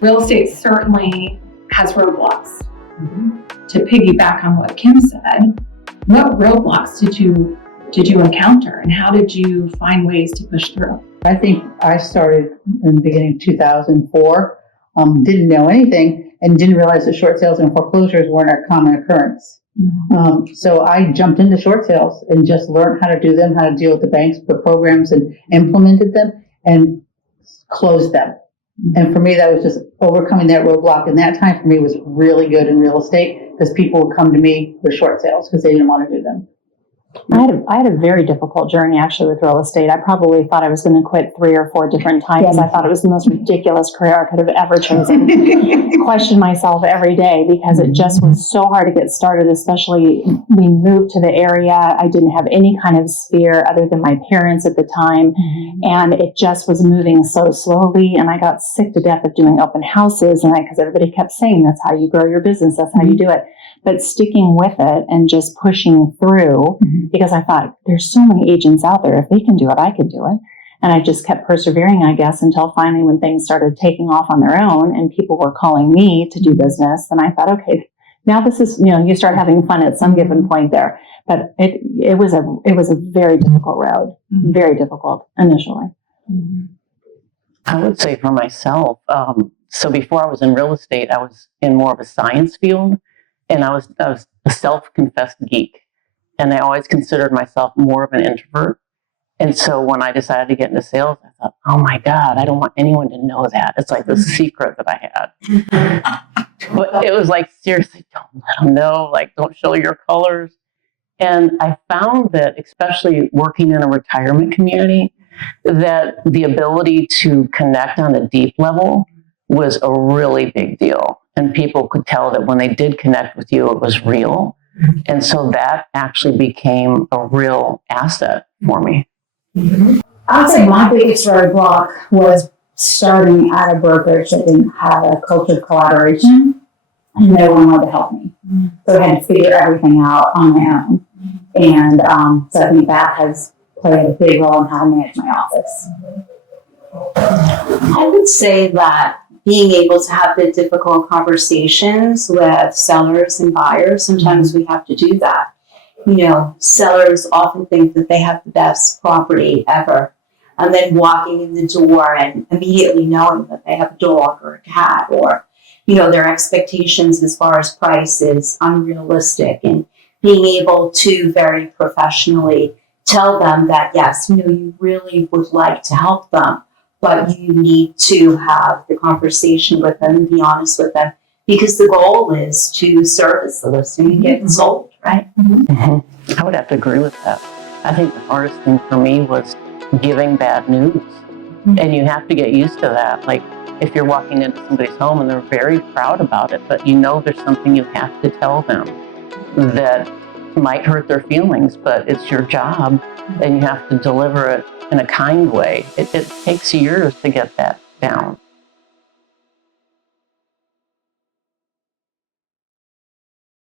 Real estate certainly has roadblocks. To piggyback on what Kim said, what roadblocks did you encounter, and how did you find ways to push through? I think I started in the beginning of 2004, didn't know anything, and didn't realize that short sales and foreclosures weren't a common occurrence. So I jumped into short sales and just learned how to do them, how to deal with the banks, the programs, and implemented them and closed them. And for me, that was just overcoming that roadblock. And that time for me was really good in real estate because people would come to me for short sales because they didn't want to do them. I had a very difficult journey actually with real estate. I probably thought I was going to quit 3 or 4 different times. I thought it was the most ridiculous career I could have ever chosen. Questioned myself every day because it just was so hard to get started, especially we moved to the area. I didn't have any kind of sphere other than my parents at the time. And it just was moving so slowly. And I got sick to death of doing open houses. And because everybody kept saying, that's how you grow your business. That's how you do it. But sticking with it and just pushing through, because I thought there's so many agents out there. If they can do it, I can do it. And I just kept persevering, I guess, until finally when things started taking off on their own and people were calling me to do business. And I thought, okay, now this is, you start having fun at some given point there. But it was a very difficult road, very difficult initially. I would say for myself, so before I was in real estate, I was in more of a science field. And I was a self-confessed geek. And I always considered myself more of an introvert. And so when I decided to get into sales, I thought, oh my God, I don't want anyone to know that. It's like the secret that I had. But it was like, seriously, don't let them know. Like, don't show your colors. And I found that, especially working in a retirement community, that the ability to connect on a deep level was a really big deal. And people could tell that when they did connect with you, it was real. And so that actually became a real asset for me. I'd say my biggest roadblock was starting at a brokerage that didn't have a culture of collaboration, and no one wanted to help me. So I had to figure everything out on my own. And so I think that has played a big role in how to manage my office. I would say that being able to have the difficult conversations with sellers and buyers, sometimes we have to do that. Sellers often think that they have the best property ever. And then walking in the door and immediately knowing that they have a dog or a cat or, their expectations as far as price is unrealistic. And being able to very professionally tell them that, yes, you really would like to help them, but you need to have the conversation with them and be honest with them because the goal is to service the listing and get it sold, right? I would have to agree with that. I think the hardest thing for me was giving bad news. And you have to get used to that. Like if you're walking into somebody's home and they're very proud about it, but there's something you have to tell them that might hurt their feelings, but it's your job and you have to deliver it in a kind way. It takes years to get that down.